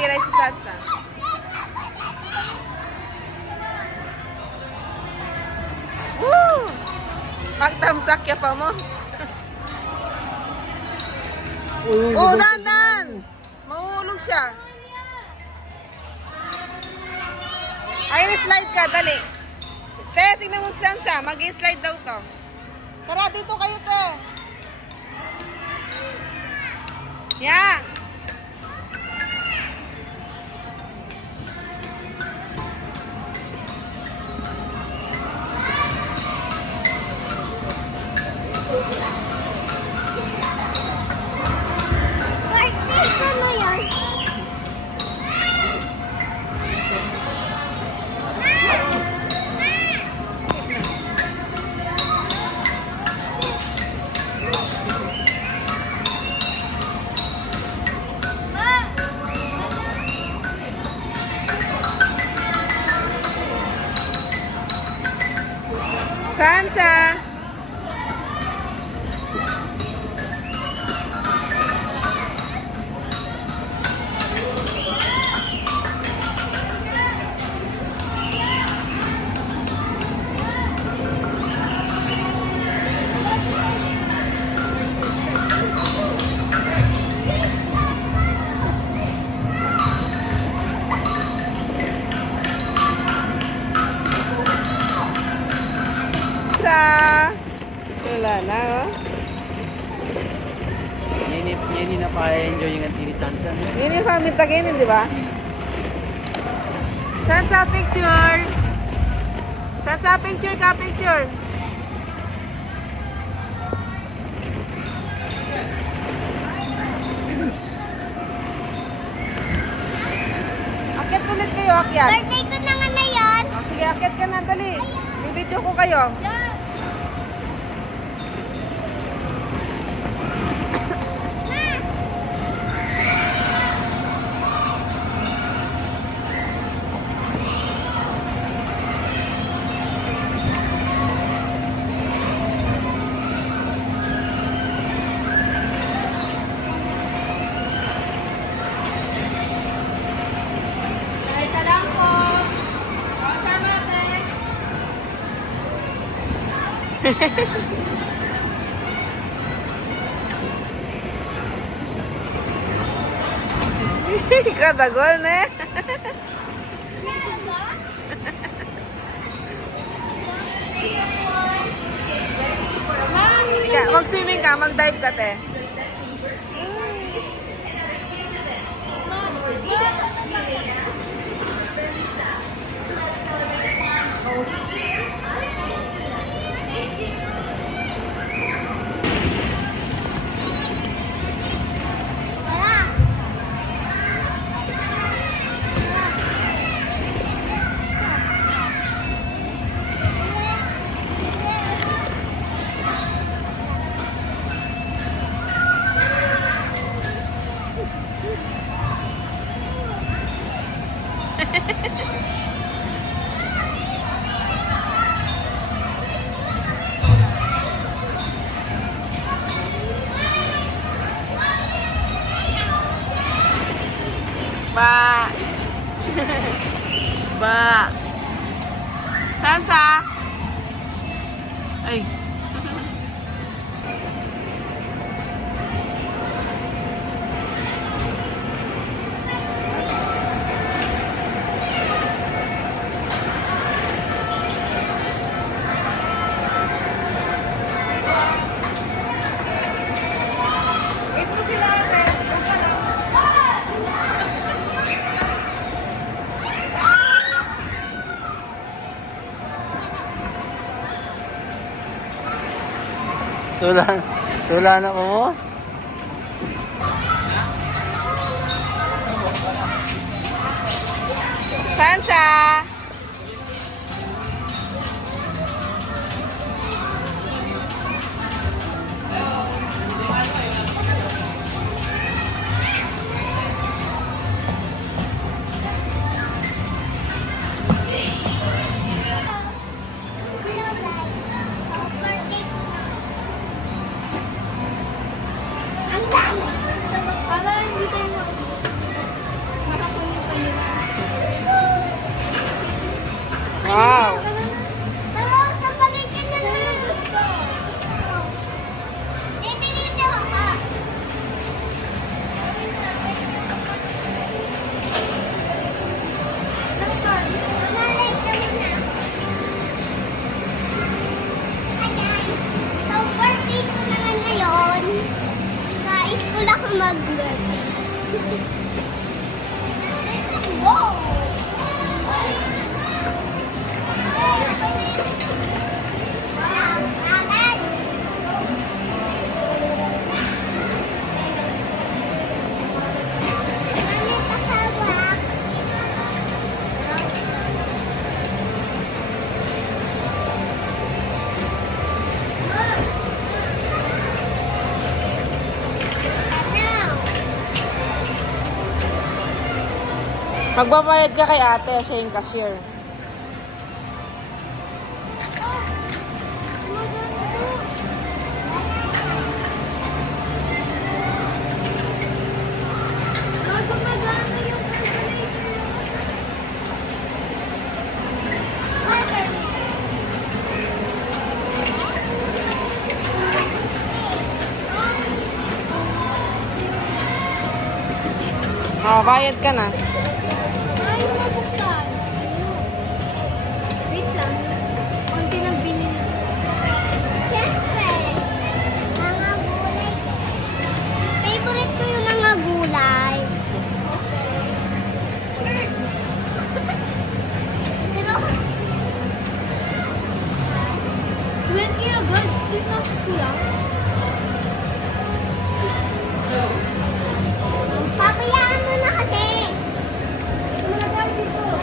Miray si Sansa. Woo! Magtamsak ya pa mo. Oh, dandan! Mahulog siya. Ay, slide ka, dali. Te, tingnan mo si Sansa. Mag-slide daw to. Tara, dito kayo, te. Yeah. Birthday ko na yan. Sansa. Wala na, oh. Yan na pa-enjoy yung antini Sansa. Yun yung family taginin, di ba? Sansa, picture! Sansa, picture ka, picture! Akit ulit kayo, akyat. Birthday ko na nga na yan. Oh, sige, akit ka na, dali. Bibidyo ko kayo. Kadagol na eh. Mag-swimming ka, mag-dive ka, te. Ba. Ba. Sansa. Ay. Tula na ko mo. Sansa. Ang dami. Para hindi tayo mag-learn. Wow! Magbabayad ka kay ate, siya yung cashier. Oh, bayad ka na. Ayaw mabuksan. Wait lang. Konti lang binili. Siyempre. Mga gulay. Favorite ko yung mga gulay. Pero, 20 agad. Tingnan ko lang. Papayaan mo na kasi. Papayaan mo na.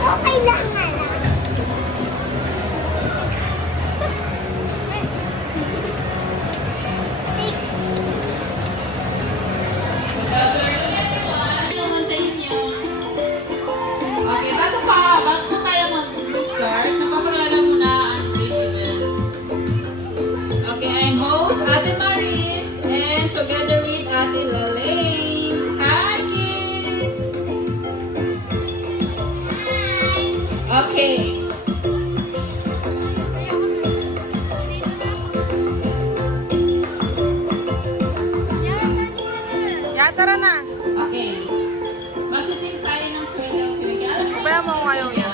Okay lang nga lang. Naman sa inyo. Okay, bago tayo mag-start, nagpaparala muna ang event. Okay, I'm host Ate Maris and together with Ate Lalaine. Hi, kids! Okay. Ya, tara na. Okay. Magsising tayo ng Twinkle Twinkle. Kaya mo ngayon yan.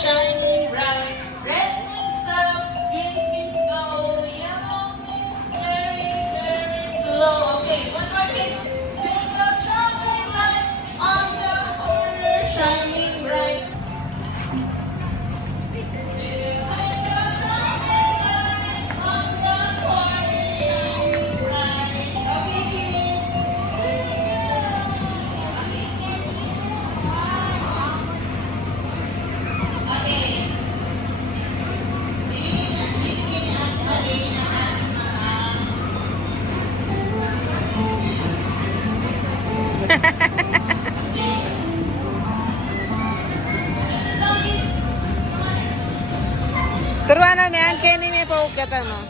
Shining bright, red means up, green means go, yellow means very, very slow. Okay, one more kiss. Twinkle, twinkling light on the corner, shining bright. Twinkle, twinkle, twinkling light on the corner, shining bright. Okay, kids. Okay. Bibigyan ni Ate Lalaine ang ating Turuan namin, Kenny may paugat ano.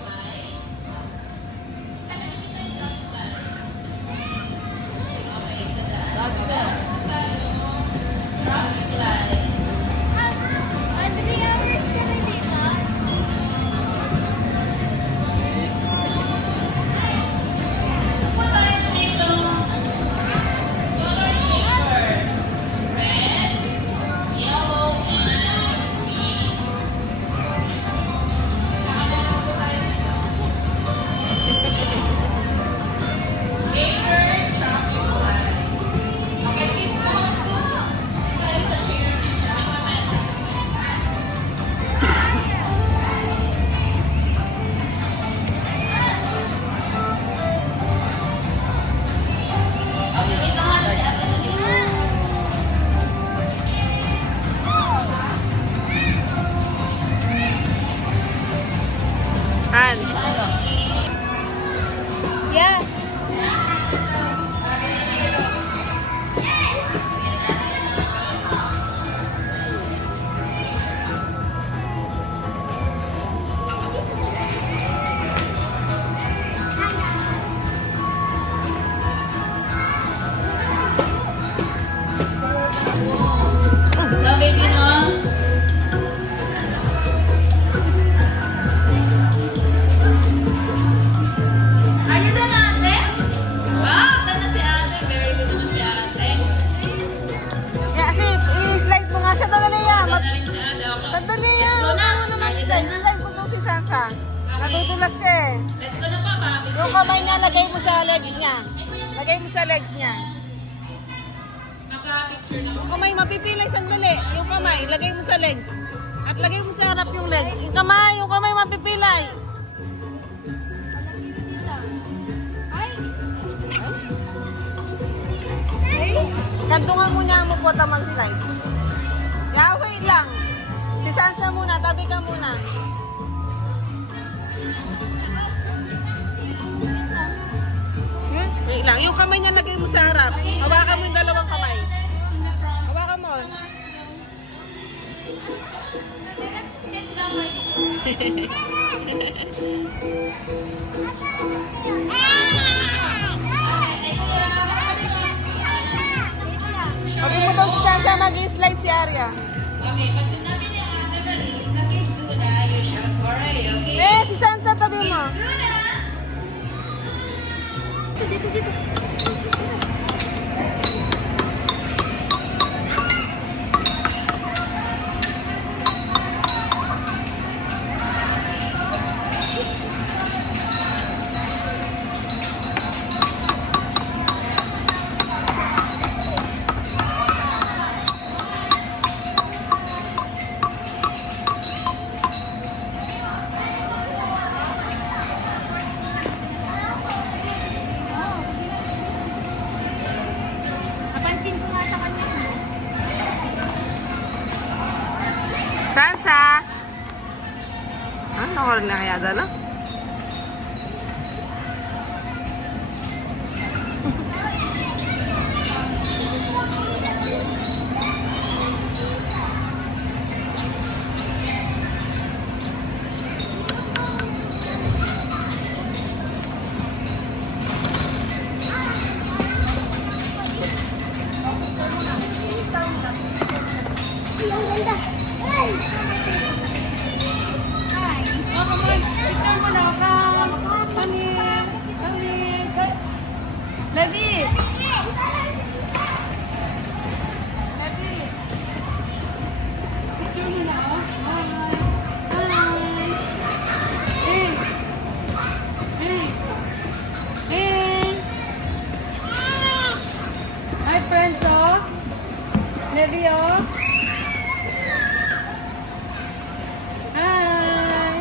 An. Yeah. No, baby, no? Are you done, ate? Wow, done na si ate. Very good naman si ate. Ya, i-slide mo nga siya. Dali yan. Done na rin si ate. Okay. Sandali Let's yan. go na. Huwag mo naman Ate, slide. done na. Slide mo Sansa. Natutulas siya eh. Let's go na pa, pa. Yung kamay niya, lagay mo sa legs niya. Lagay mo sa legs niya. Maka-picture na. Yung kamay, mapipilay sandali. Yung kamay, lagay mo sa legs. At lagay mo sa harap yung legs. Yung kamay mapipilay. Kantungan mo niya mo po tamang slide. Yeah, wait lang. Si Sansa muna, tabi ka muna. Wait lang. Yung kamay niya lagay mo sa harap. Hawakan mo yung dalawang kamay. Hawakan mo. Sit down, my Sabi mo daw si Sansa, mag-slide si Arya. Okay, pag sinabi niya ate Dalis na Kitsuna, you shall correct, okay? Eh, si Sansa tabi mo. Kitsuna! Napansin ko nga sa kanya. Sansa! Ah, nakawala na kaya dala? Levi! Hi, friends, oh. Levi, oh. Hi.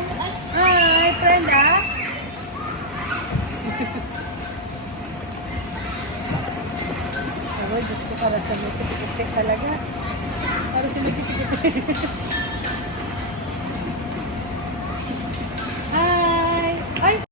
Hi, friend, ah. Ay, Diyos ko pala sa mga kitik talaga. Para sa mga kitik